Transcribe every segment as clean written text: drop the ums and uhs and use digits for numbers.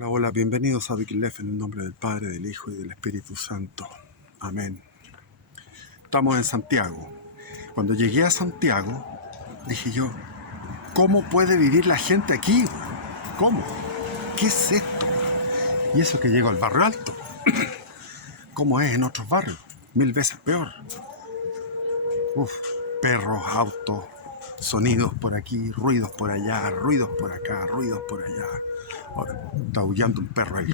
Hola, hola, bienvenidos a Bikilef en el nombre del Padre, del Hijo y del Espíritu Santo. Amén. Estamos en Santiago. Cuando llegué a Santiago, dije yo, ¿cómo puede vivir la gente aquí? ¿Cómo? ¿Qué es esto? Y eso que llego al barrio alto. ¿Cómo es en otros barrios? 1000 veces peor. Uf, perros, autos, sonidos por aquí, ruidos por allá, ruidos por acá, ruidos por allá. Ahora, está aullando un perro ahí.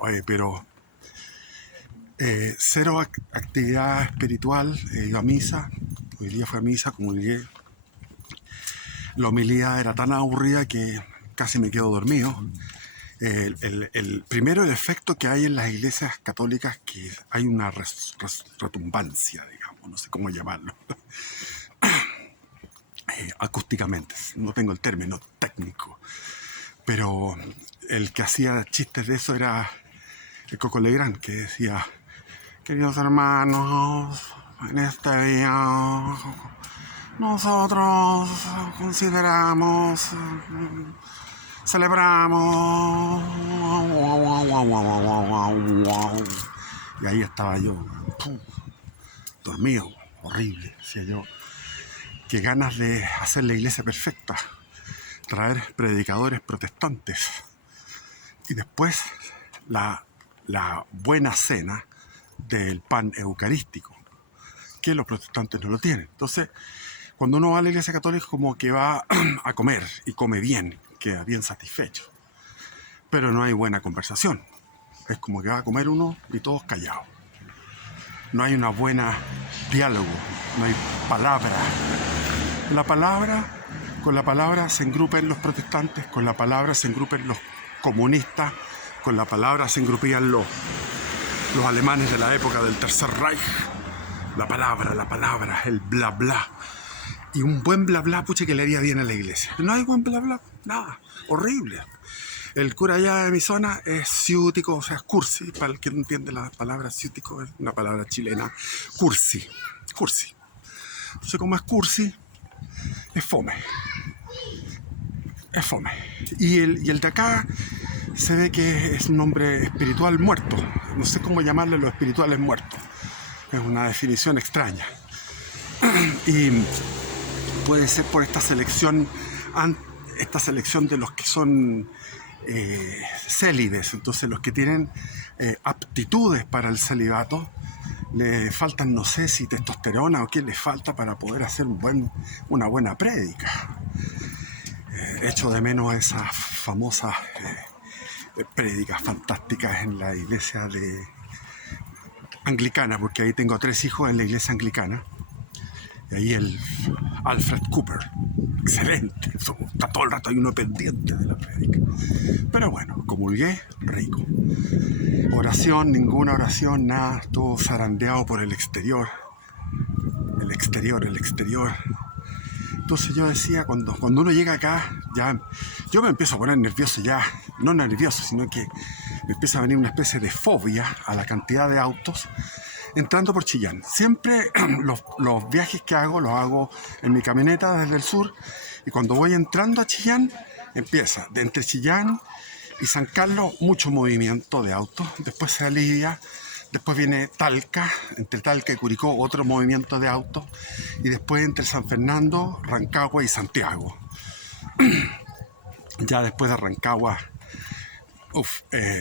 Oye, pero cero actividad espiritual. Iba a misa, hoy día fue a misa, comulgué. La homilía era tan aburrida que casi me quedo dormido. Primero, el efecto que hay en las iglesias católicas, que hay una retumbancia, digamos, no sé cómo llamarlo, acústicamente, no tengo el término técnico, pero el que hacía chistes de eso era el Coco Legrand, que decía: queridos hermanos, en este día nosotros consideramos, celebramos. Y ahí estaba yo, dormido, horrible, decía yo. Qué ganas de hacer la iglesia perfecta, traer predicadores protestantes. Y después la buena cena del pan eucarístico, que los protestantes no lo tienen. Entonces, cuando uno va a la iglesia católica, como que va a comer y come bien, queda bien satisfecho. Pero no hay buena conversación. Es como que va a comer uno y todos callados. No hay una buena diálogo, no hay palabra. Con la palabra se engrupen los protestantes, con la palabra se engrupen los comunistas, con la palabra se engrupían los alemanes de la época del Tercer Reich. La palabra, el bla bla. Y un buen bla bla, pucha, que le haría bien a la iglesia. No hay buen bla bla, nada, horrible. El cura allá de mi zona es ciútico, o sea, es cursi. Para el que no entiende la palabra ciútico, es una palabra chilena. Cursi. Entonces, como es cursi, es fome. Y el de acá se ve que es un hombre espiritual muerto. No sé cómo llamarle los espirituales muertos. Es una definición extraña. Y puede ser por esta selección de los que son célibes. Entonces, los que tienen aptitudes para el celibato, le faltan, no sé si testosterona o qué les falta para poder hacer una buena prédica. Echo de menos esas famosas prédicas fantásticas en la iglesia anglicana, porque ahí tengo 3 hijos en la iglesia anglicana. Y ahí el Alfred Cooper, excelente, está todo el rato ahí uno pendiente de la prédica. Pero bueno, comulgué, rico. Oración, ninguna oración, nada, todo zarandeado por el exterior. El exterior. Entonces yo decía, cuando uno llega acá, ya yo me empiezo a poner nervioso ya, no nervioso, sino que me empieza a venir una especie de fobia a la cantidad de autos entrando por Chillán. Siempre los viajes que hago, los hago en mi camioneta desde el sur, y cuando voy entrando a Chillán, empieza de entre Chillán y San Carlos mucho movimiento de autos, después se alivia. Después viene Talca, entre Talca y Curicó otro movimiento de autos, y después entre San Fernando, Rancagua y Santiago. Ya después de Rancagua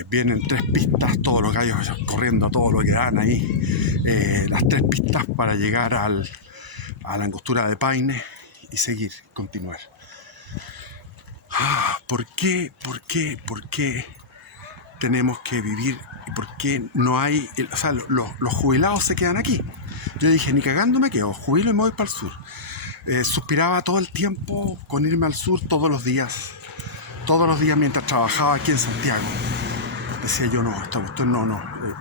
vienen 3 pistas, todos los gallos corriendo a todo lo que dan ahí, las 3 pistas para llegar a la angostura de Paine y continuar. ¿Por qué tenemos que vivir y por qué no hay? O sea, los jubilados se quedan aquí. Yo dije, ni cagando me quedo, jubilo y me voy para el sur. Suspiraba todo el tiempo con irme al sur todos los días mientras trabajaba aquí en Santiago. Decía yo, no, esta cuestión no.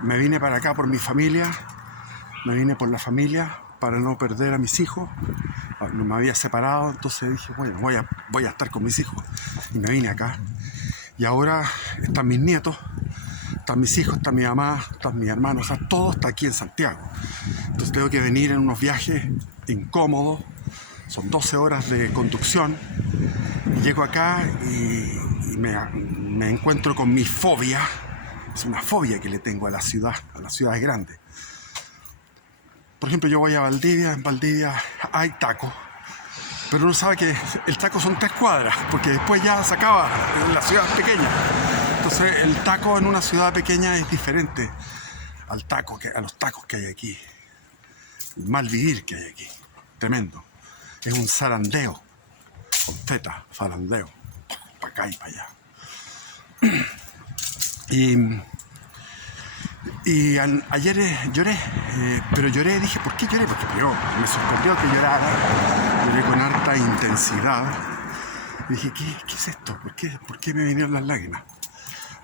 Me vine para acá por mi familia, me vine por la familia para no perder a mis hijos. No me había separado, entonces dije, bueno, voy a estar con mis hijos. Y me vine acá. Y ahora están mis nietos, están mis hijos, está mi mamá, están mis hermanos, o sea, todo está aquí en Santiago. Entonces tengo que venir en unos viajes incómodos, Son 12 horas de conducción. Y llego acá y me encuentro con mi fobia. Es una fobia que le tengo a las ciudades grandes. Por ejemplo, yo voy a Valdivia. En Valdivia hay tacos. Pero uno sabe que el taco son 3 cuadras, porque después ya se acaba en la ciudad pequeña. Entonces el taco en una ciudad pequeña es diferente a los tacos que hay aquí. El mal vivir que hay aquí. Tremendo. Es un zarandeo. Con Z, zarandeo. Para acá y para allá. Ayer lloré, pero lloré, dije, ¿por qué lloré? Porque primero me sorprendió que llorara, lloré con harta intensidad. Y dije, ¿qué es esto? ¿Por qué me vinieron las lágrimas?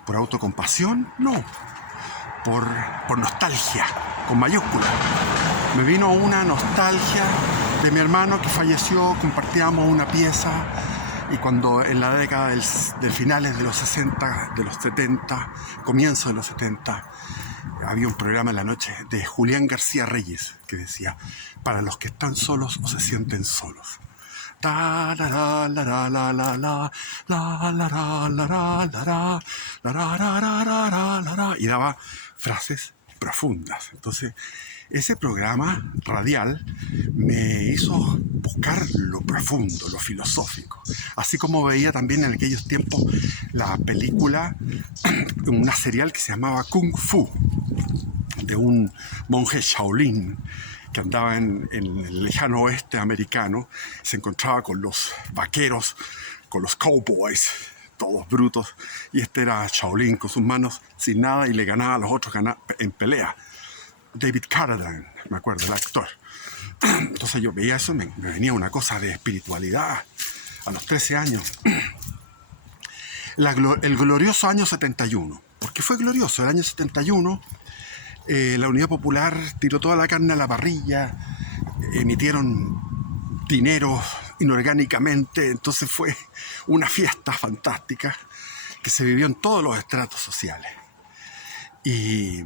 ¿Por autocompasión? No, por nostalgia, con mayúsculas. Me vino una nostalgia de mi hermano que falleció, compartíamos una pieza. Y cuando en la década de finales de los 60, de los 70, comienzo de los 70, había un programa en la noche de Julián García Reyes que decía: para los que están solos o se sienten solos. Y daba frases profundas. Entonces, ese programa radial me hizo buscar lo profundo, lo filosófico. Así como veía también en aquellos tiempos la película, una serial que se llamaba Kung Fu, de un monje Shaolin que andaba en el lejano oeste americano, se encontraba con los vaqueros, con los cowboys, todos brutos, y este era Shaolin con sus manos sin nada y le ganaba a los otros en pelea. David Carradine, me acuerdo, el actor. Entonces yo veía eso, me venía una cosa de espiritualidad a los 13 años. El glorioso año 71. ¿Por qué fue glorioso? El año 71, la Unidad Popular tiró toda la carne a la parrilla, emitieron dinero inorgánicamente, entonces fue una fiesta fantástica que se vivió en todos los estratos sociales. Y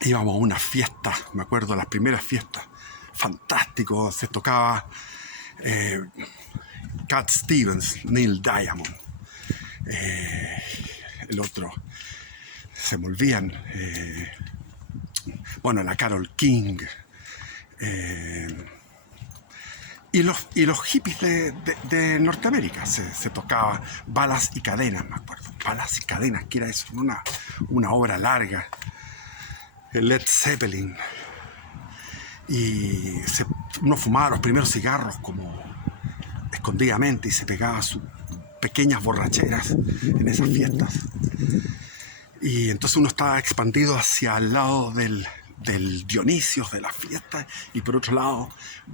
íbamos a una fiesta, me acuerdo, las primeras fiestas, fantástico, se tocaba Cat Stevens, Neil Diamond, el otro, se me olvidan, la Carole King, y los hippies de Norteamérica, se tocaba Balas y Cadenas, me acuerdo, Balas y Cadenas, que era eso, una obra larga. Led Zeppelin, y uno fumaba los primeros cigarros como escondidamente y se pegaba sus pequeñas borracheras en esas fiestas, y entonces uno estaba expandido hacia el lado del Dionisios de las fiestas, y por otro lado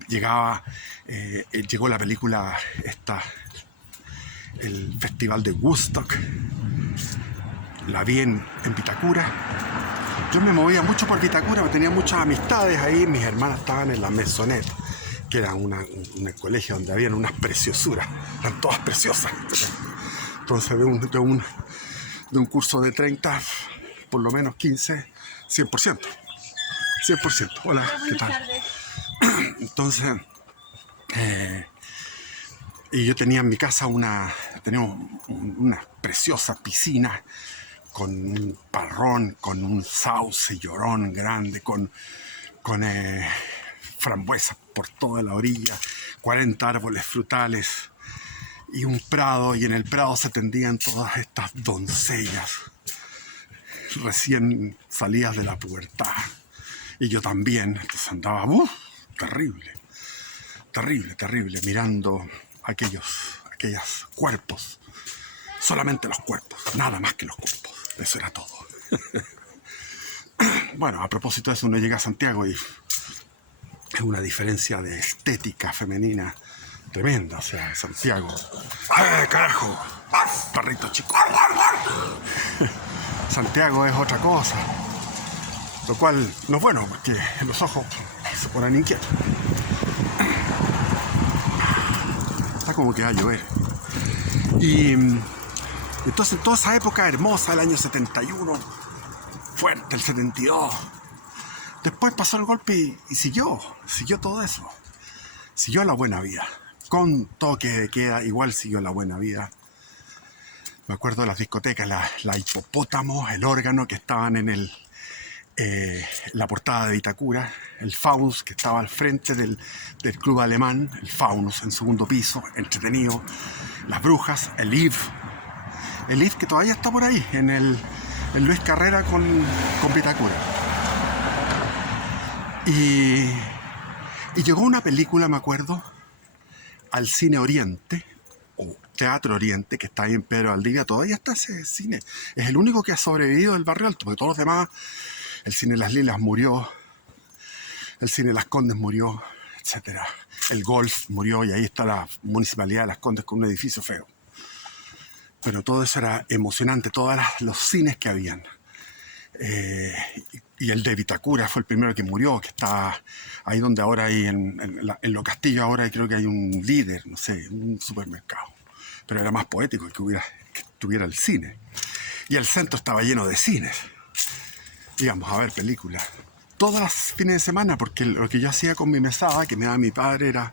llegó la película el festival de Woodstock, la vi en Vitacura. Yo me movía mucho por Vitacura, tenía muchas amistades ahí. Mis hermanas estaban en la Maisonette, que era un colegio donde habían unas preciosuras, eran todas preciosas. Entonces de un curso de 30, por lo menos 15, 100%. 100%. Hola, ¿qué tal? Entonces, y yo tenía en mi casa una preciosa piscina con un parrón, con un sauce llorón grande, con frambuesas por toda la orilla, 40 árboles frutales y un prado, y en el prado se tendían todas estas doncellas recién salidas de la pubertad, y yo también. Entonces andaba terrible, mirando aquellos cuerpos, solamente los cuerpos, nada más que los cuerpos. Eso era todo. Bueno, a propósito de eso, uno llega a Santiago y es una diferencia de estética femenina tremenda. O sea, Santiago. ¡Ay, carajo! Perrito chico. Santiago es otra cosa. Lo cual no es bueno, porque los ojos se ponen inquietos. Está como que va a llover. Y entonces, en toda esa época hermosa, el año 71, fuerte, el 72, después pasó el golpe y siguió todo eso. siguió la buena vida. Con toque de queda, igual siguió la buena vida. Me acuerdo de las discotecas, la Hipopótamo, el Órgano, que estaban en la portada de Vitacura, el Faunus, que estaba al frente del club alemán, el Faunus en segundo piso, entretenido, las Brujas, el IF que todavía está por ahí, en Luis Carrera con Vitacura. Y llegó una película, me acuerdo, al Cine Oriente, o Teatro Oriente, que está ahí en Pedro Valdivia. Todavía está ese cine. Es el único que ha sobrevivido del Barrio Alto, porque todos los demás, el Cine Las Lilas murió, el Cine Las Condes murió, etc. El Golf murió y ahí está la Municipalidad de Las Condes con un edificio feo. Pero todo eso era emocionante, todos los cines que habían. Y el de Vitacura fue el primero que murió, que está ahí donde ahora hay en Los Castillos, ahora creo que hay un Líder, no sé, un supermercado. Pero era más poético que tuviera el cine. Y el centro estaba lleno de cines. Íbamos a ver películas. Todos los fines de semana, porque lo que yo hacía con mi mesada, que me daba mi padre, era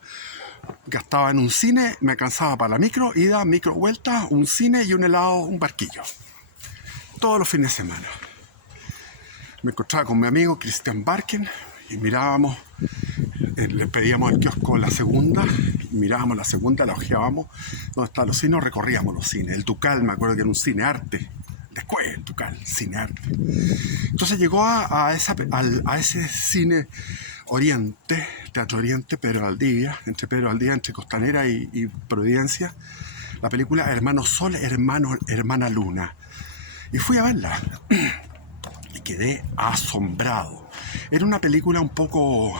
gastaba en un cine, me alcanzaba para la micro, ida, micro, vuelta, un cine y un helado, un barquillo. Todos los fines de semana. Me encontraba con mi amigo Cristian Barken y mirábamos, le pedíamos al kiosco la segunda, mirábamos la segunda, la ojeábamos, donde estaban los cines, recorríamos los cines. El Ducal, me acuerdo que era un cine arte, después el Ducal, cine arte. Entonces llegó a ese cine Oriente, Teatro Oriente, Pedro Valdivia, entre Costanera y Providencia, la película Hermano Sol, Hermana Luna. Y fui a verla. Y quedé asombrado. Era una película un poco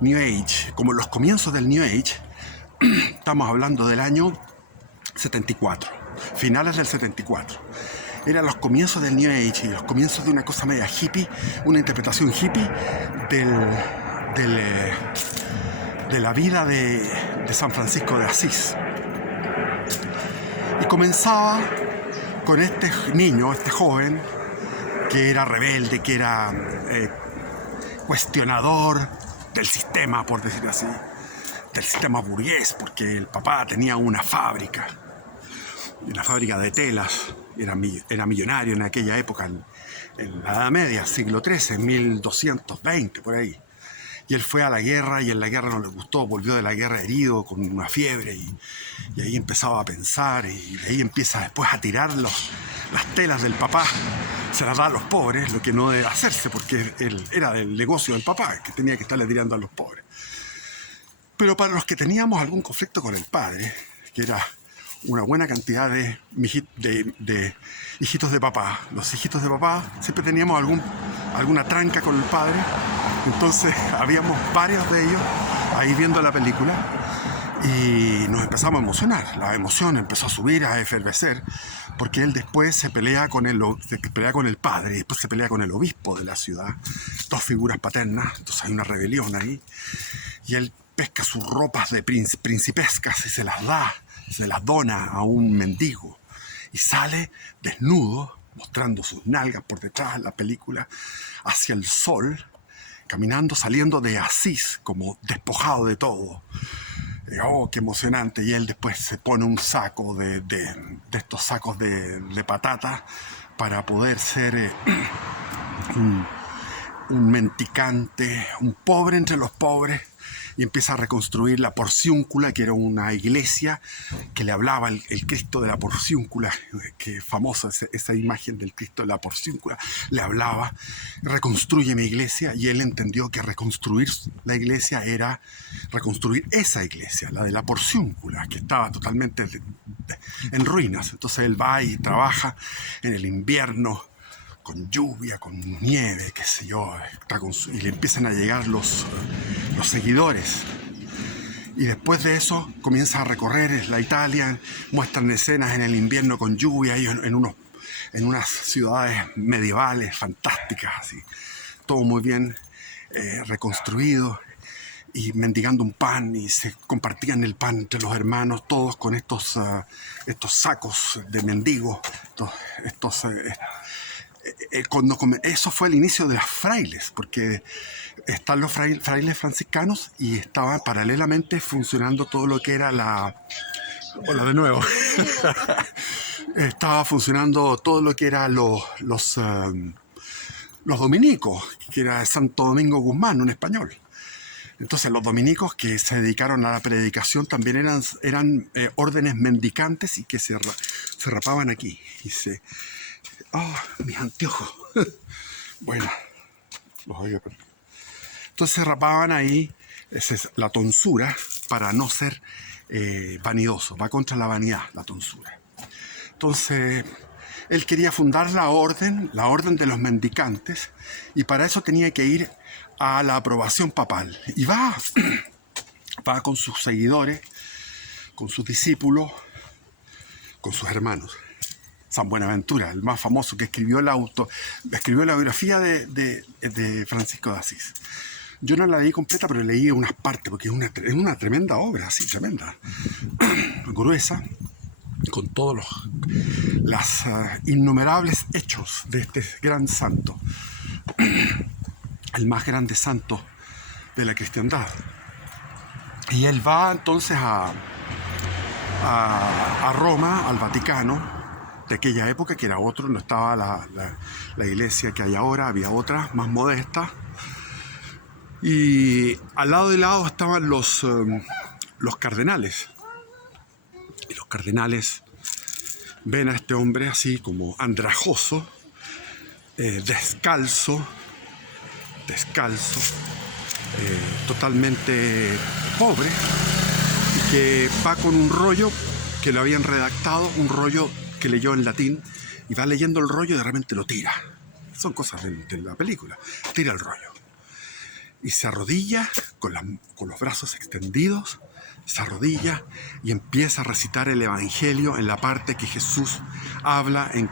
New Age, como los comienzos del New Age. Estamos hablando del año 74, finales del 74. Eran los comienzos del New Age y los comienzos de una cosa media hippie, una interpretación hippie de la vida de San Francisco de Asís. Y comenzaba con este niño, este joven, que era rebelde, que era cuestionador del sistema, por decir así, del sistema burgués, porque el papá tenía una fábrica de telas, era millonario en aquella época, en la Edad Media, siglo XIII, 1220, por ahí. Y él fue a la guerra y en la guerra no le gustó, volvió de la guerra herido, con una fiebre, y ahí empezaba a pensar, y de ahí empieza después a tirar las telas del papá, se las da a los pobres, lo que no debe hacerse, porque él era del negocio del papá, que tenía que estarle tirando a los pobres. Pero para los que teníamos algún conflicto con el padre, que era una buena cantidad de hijitos de papá, los hijitos de papá siempre teníamos alguna tranca con el padre, entonces habíamos varios de ellos ahí viendo la película y nos empezamos a emocionar, la emoción empezó a subir, a efervecer, porque él después se pelea con el padre y después se pelea con el obispo de la ciudad, dos figuras paternas, entonces hay una rebelión ahí, y él pesca sus ropas de principescas y se las dona a un mendigo y sale desnudo, mostrando sus nalgas por detrás en la película, hacia el sol, caminando, saliendo de Asís, como despojado de todo. Oh, qué emocionante. Y él después se pone un saco de estos sacos de patata para poder ser un menticante, un pobre entre los pobres, y empieza a reconstruir la Porciúncula, que era una iglesia que le hablaba el Cristo de la Porciúncula, que es famosa esa imagen del Cristo de la Porciúncula, le hablaba, reconstruye mi iglesia, y él entendió que reconstruir la iglesia era reconstruir esa iglesia, la de la Porciúncula, que estaba totalmente en ruinas. Entonces él va y trabaja en el invierno, con lluvia, con nieve, qué sé yo, y le empiezan a llegar los seguidores. Y después de eso comienza a recorrer la Italia, muestran escenas en el invierno con lluvia, y en unas ciudades medievales fantásticas, así, todo muy bien reconstruido, y mendigando un pan, y se compartían el pan entre los hermanos, todos con estos sacos de mendigos, estos eso fue el inicio de las frailes, porque están los frailes franciscanos y estaban paralelamente funcionando todo lo que era la... Hola de nuevo. Estaba funcionando todo lo que era los dominicos, que era Santo Domingo Guzmán, un español. Entonces los dominicos que se dedicaron a la predicación también eran órdenes mendicantes y que se rapaban aquí. Y ¡oh, mis anteojos! Bueno, los oigo. Entonces se rapaban ahí, esa es la tonsura, para no ser vanidoso. Va contra la vanidad, la tonsura. Entonces, él quería fundar la orden de los mendicantes, y para eso tenía que ir a la aprobación papal. Y va con sus seguidores, con sus discípulos, con sus hermanos. San Buenaventura, el más famoso, que escribió la biografía de Francisco de Asís. Yo no la leí completa, pero leí unas partes, porque es una tremenda obra, así, tremenda, gruesa, con todos los innumerables hechos de este gran santo, el más grande santo de la cristiandad. Y él va entonces a Roma, al Vaticano, de aquella época, que era otro, no estaba la iglesia que hay ahora, había otra más modesta. Y al lado de lado estaban los cardenales. Y los cardenales ven a este hombre así como andrajoso, descalzo, totalmente pobre, y que va con un rollo que lo habían redactado, un rollo que leyó en latín, y va leyendo el rollo y de repente lo tira. Son cosas de la película. Tira el rollo. Y se arrodilla con los brazos extendidos, se arrodilla y empieza a recitar el Evangelio en la parte que Jesús habla en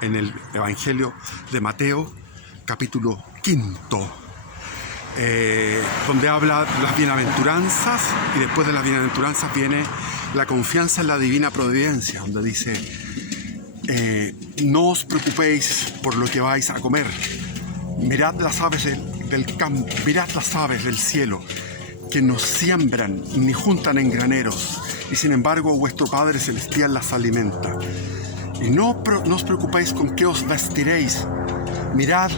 el Evangelio de Mateo, capítulo 5, donde habla de las bienaventuranzas, y después de las bienaventuranzas viene la confianza en la divina providencia, donde dice: no os preocupéis por lo que vais a comer, mirad las aves del campo, mirad las aves del cielo, que no siembran ni juntan en graneros, y sin embargo vuestro Padre Celestial las alimenta. Y no os preocupéis con qué os vestiréis, mirad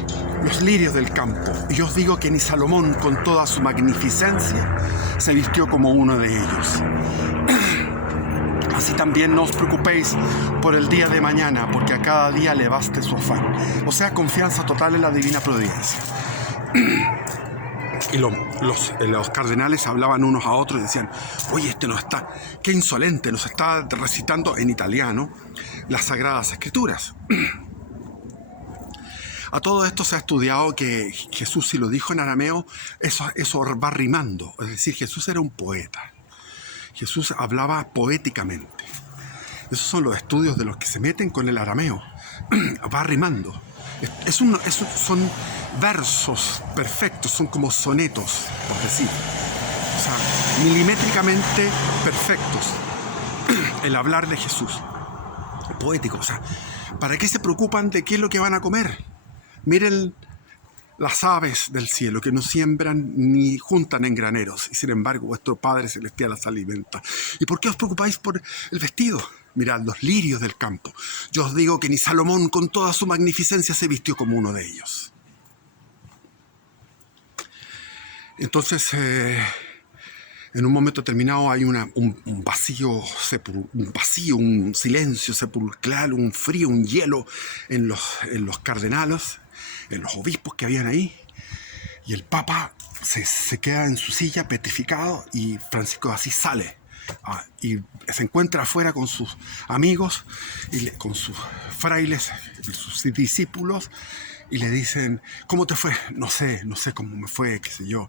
los lirios del campo, y yo os digo que ni Salomón con toda su magnificencia se vistió como uno de ellos. Así también no os preocupéis por el día de mañana, porque a cada día le baste su afán. O sea, confianza total en la divina providencia. Y los cardenales hablaban unos a otros y decían: oye, qué insolente, nos está recitando en italiano las Sagradas Escrituras. A todo esto se ha estudiado que Jesús, si lo dijo en arameo, eso va rimando. Es decir, Jesús era un poeta. Jesús hablaba poéticamente. Esos son los estudios de los que se meten con el arameo. Va rimando. Son versos perfectos, son como sonetos, por decir. O sea, milimétricamente perfectos. El hablar de Jesús. Poético. O sea, ¿para qué se preocupan de qué es lo que van a comer? Miren las aves del cielo, que no siembran ni juntan en graneros, y sin embargo vuestro Padre Celestial las alimenta. ¿Y por qué os preocupáis por el vestido? Mirad los lirios del campo. Yo os digo que ni Salomón con toda su magnificencia se vistió como uno de ellos. Entonces, en un momento determinado hay un vacío, un silencio sepulcral, un frío, un hielo en los cardenales, en los obispos que habían ahí, y el Papa se queda en su silla petrificado, y Francisco de Asís sale y se encuentra afuera con sus amigos, con sus frailes, sus discípulos, y le dicen: ¿cómo te fue? No sé cómo me fue, qué sé yo,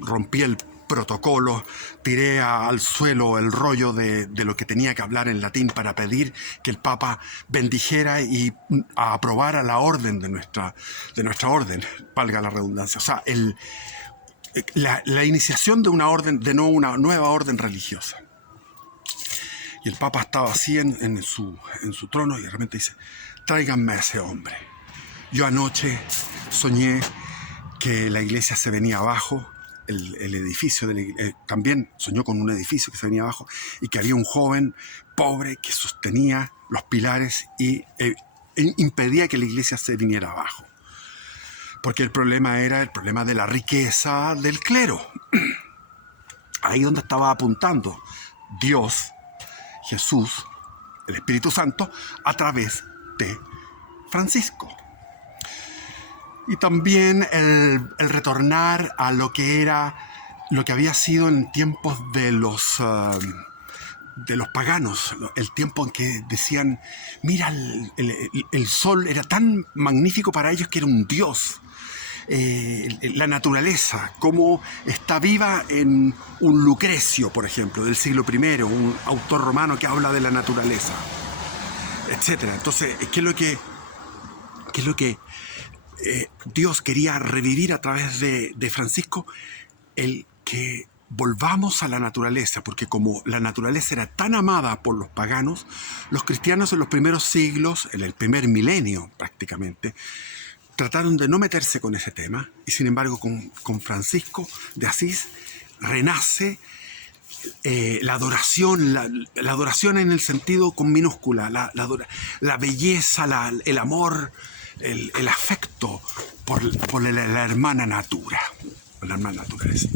rompí el protocolo, tiré al suelo el rollo de lo que tenía que hablar en latín para pedir que el Papa bendijera y aprobara la orden de nuestra orden, valga la redundancia. O sea, la iniciación de una orden, de una nueva orden religiosa. Y el Papa estaba así en su trono y de repente dice, tráiganme a ese hombre. Yo anoche soñé que la iglesia se venía abajo, el edificio de la iglesia, también soñó con un edificio que se venía abajo y que había un joven pobre que sostenía los pilares y impedía que la iglesia se viniera abajo. Porque el problema era el problema de la riqueza del clero. Ahí donde estaba apuntando Dios, Jesús, el Espíritu Santo, a través de Francisco. Y también el retornar a lo que había sido en tiempos de los paganos, el tiempo en que decían, mira, el sol era tan magnífico para ellos que era un dios. La naturaleza, cómo está viva en un Lucrecio, por ejemplo, del siglo I, un autor romano que habla de la naturaleza, etcétera. Entonces, ¿qué es lo que Dios quería revivir a través de Francisco? El que volvamos a la naturaleza, porque como la naturaleza era tan amada por los paganos, los cristianos en los primeros siglos, en el primer milenio prácticamente, trataron de no meterse con ese tema, y sin embargo con Francisco de Asís renace la adoración, la adoración en el sentido con minúscula, la belleza, el amor, el afecto por la hermana natura, la hermana naturaleza.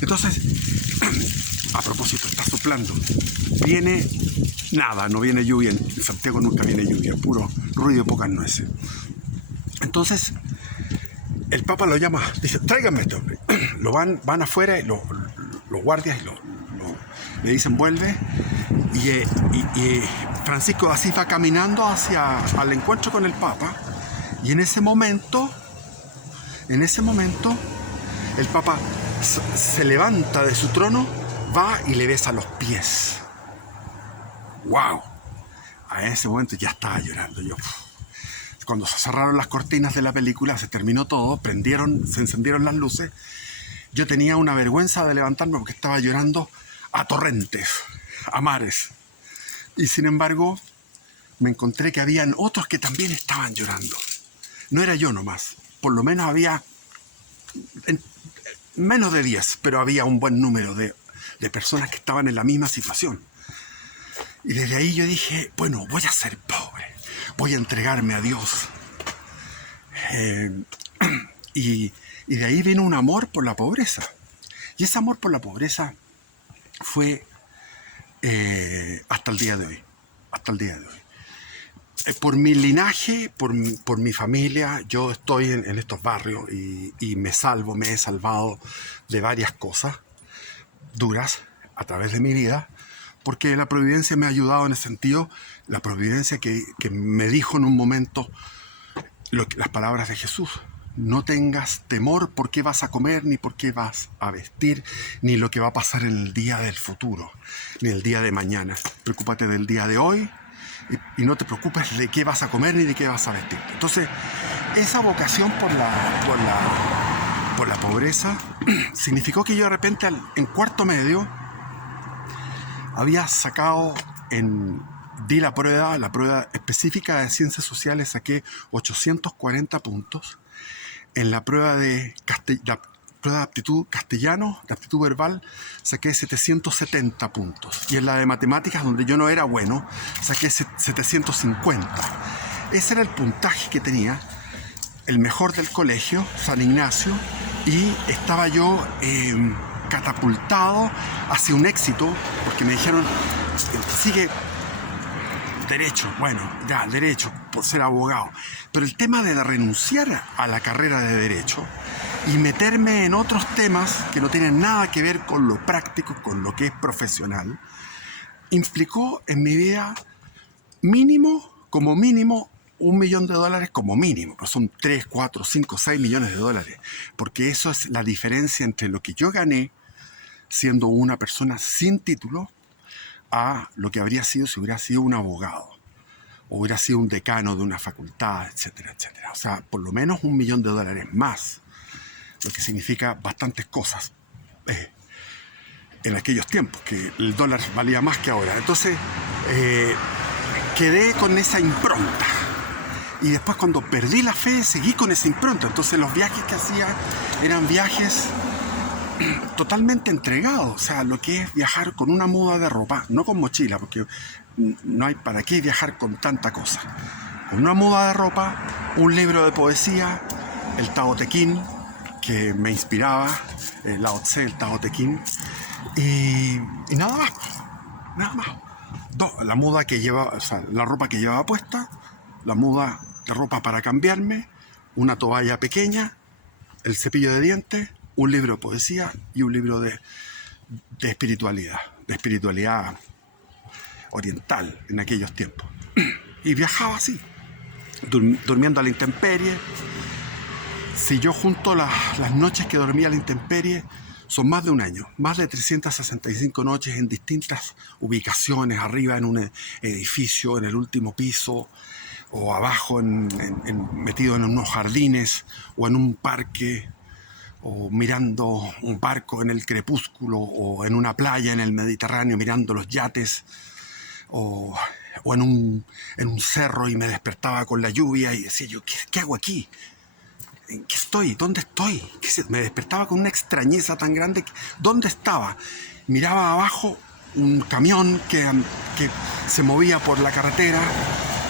Entonces, a propósito, está soplando, viene nada, no viene lluvia, en Santiago nunca viene lluvia, puro ruido y pocas nueces. Entonces, el Papa lo llama, dice, tráiganme a este hombre. Van afuera, y los guardias le dicen, vuelve. Y Francisco de Asís va caminando al encuentro con el Papa. Y en ese momento, el Papa se levanta de su trono, va y le besa los pies. ¡Wow! A ese momento ya estaba llorando yo. Cuando se cerraron las cortinas de la película, se terminó todo, se encendieron las luces. Yo tenía una vergüenza de levantarme porque estaba llorando a torrentes, a mares. Y sin embargo, me encontré que habían otros que también estaban llorando. No era yo nomás. Por lo menos había menos de 10, pero había un buen número de personas que estaban en la misma situación. Y desde ahí yo dije, bueno, voy a ser pobre. Voy a entregarme a Dios. Y de ahí vino un amor por la pobreza. Y ese amor por la pobreza fue hasta el día de hoy. Hasta el día de hoy. Por mi linaje, por mi familia, yo estoy en estos barrios y me he salvado de varias cosas duras a través de mi vida, porque la providencia me ha ayudado en ese sentido, la providencia que me dijo en un momento las palabras de Jesús. No tengas temor por qué vas a comer, ni por qué vas a vestir, ni lo que va a pasar en el día del futuro, ni el día de mañana. Preocúpate del día de hoy y no te preocupes de qué vas a comer ni de qué vas a vestir. Entonces, esa vocación por la pobreza significó que yo de repente en cuarto medio había sacado di la prueba específica de ciencias sociales, saqué 840 puntos. En la prueba de aptitud castellano, de aptitud verbal, saqué 770 puntos. Y en la de matemáticas, donde yo no era bueno, saqué 750. Ese era el puntaje que tenía, el mejor del colegio, San Ignacio, y estaba yo catapultado hacia un éxito, porque me dijeron, sigue derecho, bueno, ya, derecho, por ser abogado. Pero el tema de renunciar a la carrera de derecho y meterme en otros temas que no tienen nada que ver con lo práctico, con lo que es profesional, implicó en mi vida como mínimo, $1 millón como mínimo, pero son 3, 4, 5, 6 millones de dólares, porque eso es la diferencia entre lo que yo gané siendo una persona sin título a lo que habría sido si hubiera sido un abogado o hubiera sido un decano de una facultad, etcétera, etcétera. O sea, por lo menos $1 millón más, lo que significa bastantes cosas. en aquellos tiempos, que el dólar valía más que ahora. Entonces quedé con esa impronta. Y después, cuando perdí la fe, seguí con esa impronta. Entonces los viajes que hacía eran viajes totalmente entregados. O sea, lo que es viajar con una muda de ropa, no con mochila, porque no hay para qué viajar con tanta cosa. Con una muda de ropa, un libro de poesía, el Tao Te Ching, que me inspiraba, Lao Tse, el Tao Te Ching, y nada más, nada más. La muda que llevaba, o sea, la ropa que llevaba puesta, la muda de ropa para cambiarme, una toalla pequeña, el cepillo de dientes, un libro de poesía y un libro de espiritualidad oriental en aquellos tiempos. Y viajaba así, durmiendo a la intemperie. Si yo junto las noches que dormía a la intemperie, son más de un año, más de 365 noches en distintas ubicaciones, arriba en un edificio, en el último piso, o abajo metido en unos jardines, o en un parque, o mirando un barco en el crepúsculo, o en una playa en el Mediterráneo mirando los yates, o en un cerro, y me despertaba con la lluvia y decía yo, ¿qué hago aquí? ¿En qué estoy? ¿Dónde estoy? Me despertaba con una extrañeza tan grande. ¿Dónde estaba? Miraba abajo un camión que se movía por la carretera,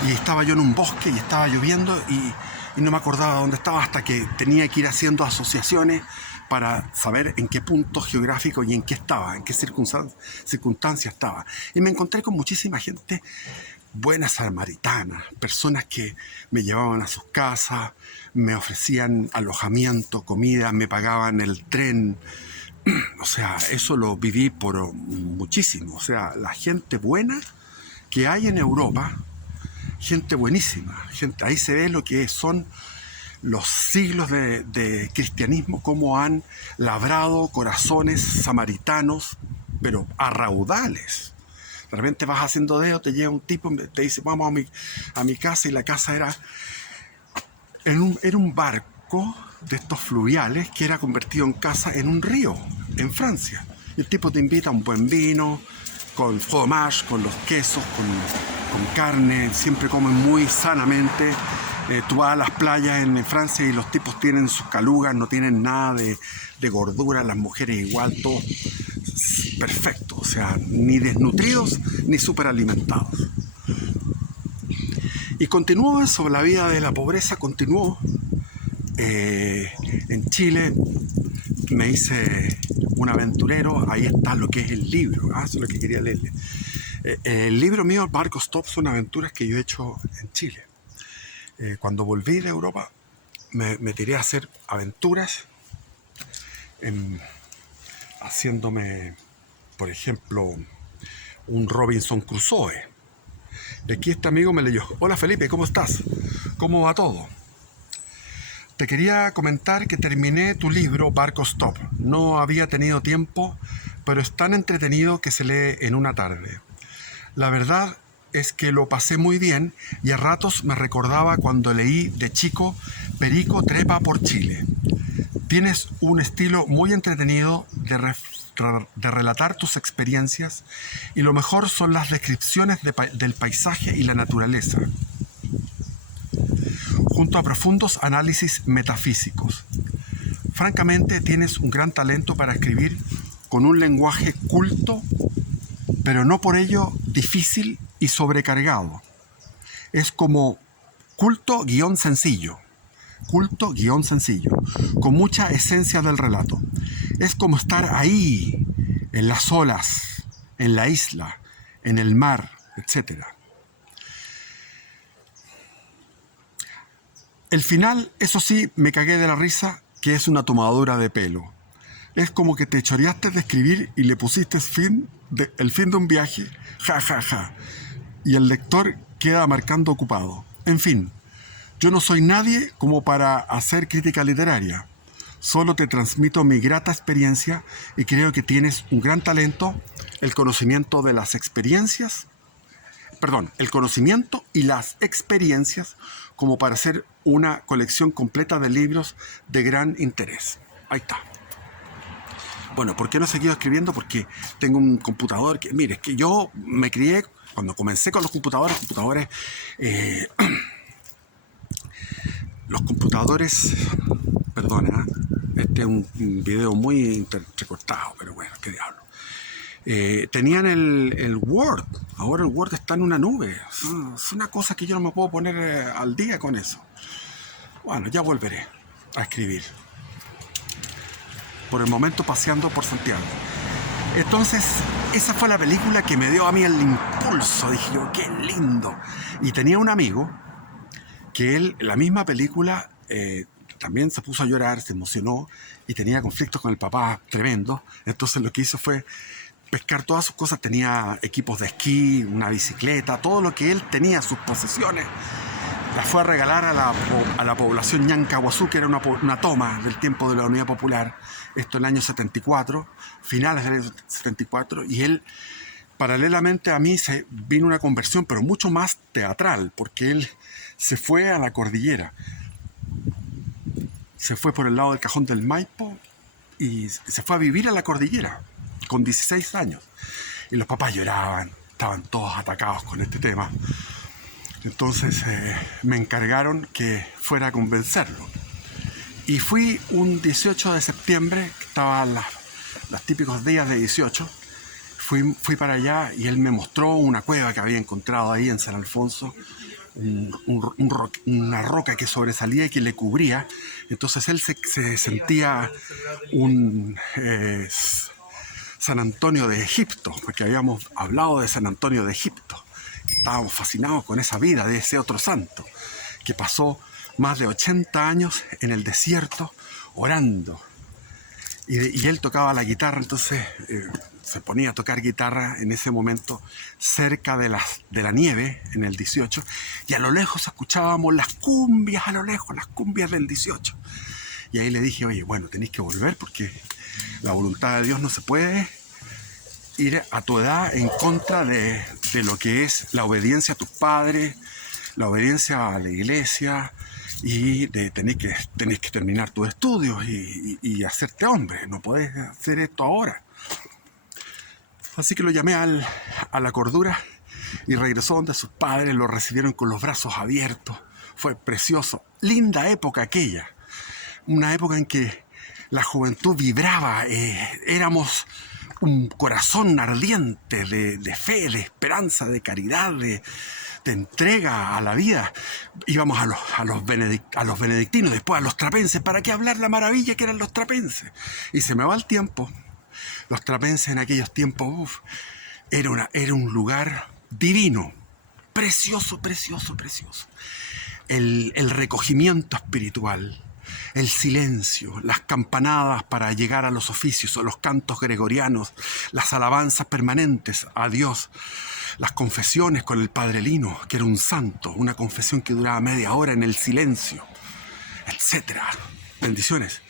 y estaba yo en un bosque y estaba lloviendo, y no me acordaba dónde estaba, hasta que tenía que ir haciendo asociaciones para saber en qué punto geográfico y en qué estaba, en qué circunstancia estaba. Y me encontré con muchísima gente, buenas samaritanas, personas que me llevaban a sus casas, me ofrecían alojamiento, comida, me pagaban el tren. O sea, eso lo viví por muchísimo. O sea, la gente buena que hay en Europa, gente buenísima, gente, ahí se ve lo que son los siglos de cristianismo, cómo han labrado corazones samaritanos, pero a raudales. De repente vas haciendo dedo, te llega un tipo, te dice, vamos a mi casa, y la casa era un barco de estos fluviales que era convertido en casa en un río, en Francia. Y el tipo te invita a un buen vino, con fromage, con los quesos, con carne, siempre comen muy sanamente. Tú vas a las playas en Francia y los tipos tienen sus calugas, no tienen nada de gordura, las mujeres igual, todo perfecto, o sea, ni desnutridos ni superalimentados. Y continuó eso, la vida de la pobreza continuó. En Chile me hice un aventurero, ahí está lo que es el libro, eso es lo que quería leerle. El libro mío, Barco Stop, son aventuras que yo he hecho en Chile. Cuando volví de Europa, me tiré a hacer aventuras, haciéndome, por ejemplo, un Robinson Crusoe. Y aquí este amigo me leyó: hola Felipe, ¿cómo estás? ¿Cómo va todo? Te quería comentar que terminé tu libro Barco Stop. No había tenido tiempo, pero es tan entretenido que se lee en una tarde. La verdad es que lo pasé muy bien, y a ratos me recordaba cuando leí de chico Perico trepa por Chile. Tienes un estilo muy entretenido de relatar tus experiencias, y lo mejor son las descripciones del paisaje y la naturaleza, junto a profundos análisis metafísicos. Francamente, tienes un gran talento para escribir con un lenguaje culto, pero no por ello difícil y sobrecargado. Es como culto-sencillo, con mucha esencia del relato. Es como estar ahí, en las olas, en la isla, en el mar, etc. El final, eso sí, me cagué de la risa, que es una tomadura de pelo. Es como que te choreaste de escribir y le pusiste el fin de un viaje, ja, ja, ja. Y el lector queda marcando ocupado. En fin, yo no soy nadie como para hacer crítica literaria. Solo te transmito mi grata experiencia, y creo que tienes un gran talento, el conocimiento y las experiencias como para hacer una colección completa de libros de gran interés. Ahí está. Bueno, ¿por qué no he seguido escribiendo? Porque tengo un computador que, mire, es que yo me crié, cuando comencé con los computadores, eh, los computadores, perdona, este es un video muy entrecortado, pero bueno, qué diablo. Tenían el Word, ahora el Word está en una nube, es una cosa que yo no me puedo poner al día con eso. Bueno, ya volveré a escribir. Por el momento paseando por Santiago. Entonces, esa fue la película que me dio a mí el impulso. Dije yo, qué lindo. Y tenía un amigo que él, la misma película, también se puso a llorar, se emocionó y tenía conflictos con el papá tremendo. Entonces lo que hizo fue pescar todas sus cosas. Tenía equipos de esquí, una bicicleta, todo lo que él tenía, sus posesiones. Las fue a regalar a la población Ñancahuazú, que era una toma del tiempo de la Unidad Popular, esto en el año 74, finales del año 74, y él, paralelamente a mí, se vino una conversión, pero mucho más teatral, porque él se fue a la cordillera, se fue por el lado del Cajón del Maipo y se fue a vivir a la cordillera, con 16 años. Y los papás lloraban, estaban todos atacados con este tema. Entonces me encargaron que fuera a convencerlo. Y fui un 18 de septiembre, que estaban los típicos días de 18. Fui para allá y él me mostró una cueva que había encontrado ahí en San Alfonso, una roca que sobresalía y que le cubría. Entonces él se sentía un San Antonio de Egipto, porque habíamos hablado de San Antonio de Egipto. Estábamos fascinados con esa vida de ese otro santo que pasó más de 80 años en el desierto orando. Y él tocaba la guitarra, entonces se ponía a tocar guitarra en ese momento cerca de la nieve en el 18, y a lo lejos escuchábamos las cumbias, a lo lejos, las cumbias del 18. Y ahí le dije, oye, bueno, tenéis que volver porque la voluntad de Dios no se puede ir a tu edad en contra de lo que es la obediencia a tus padres, la obediencia a la iglesia, y tenés que terminar tus estudios y hacerte hombre. No podés hacer esto ahora. Así que lo llamé a la cordura y regresó donde sus padres. Lo recibieron con los brazos abiertos. Fue precioso. Linda época aquella. Una época en que la juventud vibraba. Éramos un corazón ardiente de fe, de esperanza, de caridad, de entrega a la vida. Íbamos a los benedictinos, después a los trapenses. ¿Para qué hablar la maravilla que eran los trapenses? Y se me va el tiempo. Los trapenses en aquellos tiempos, era un lugar divino, precioso, precioso, precioso. El recogimiento espiritual, el silencio, las campanadas para llegar a los oficios o los cantos gregorianos, las alabanzas permanentes a Dios, las confesiones con el Padre Lino, que era un santo, una confesión que duraba media hora en el silencio, etcétera. Bendiciones.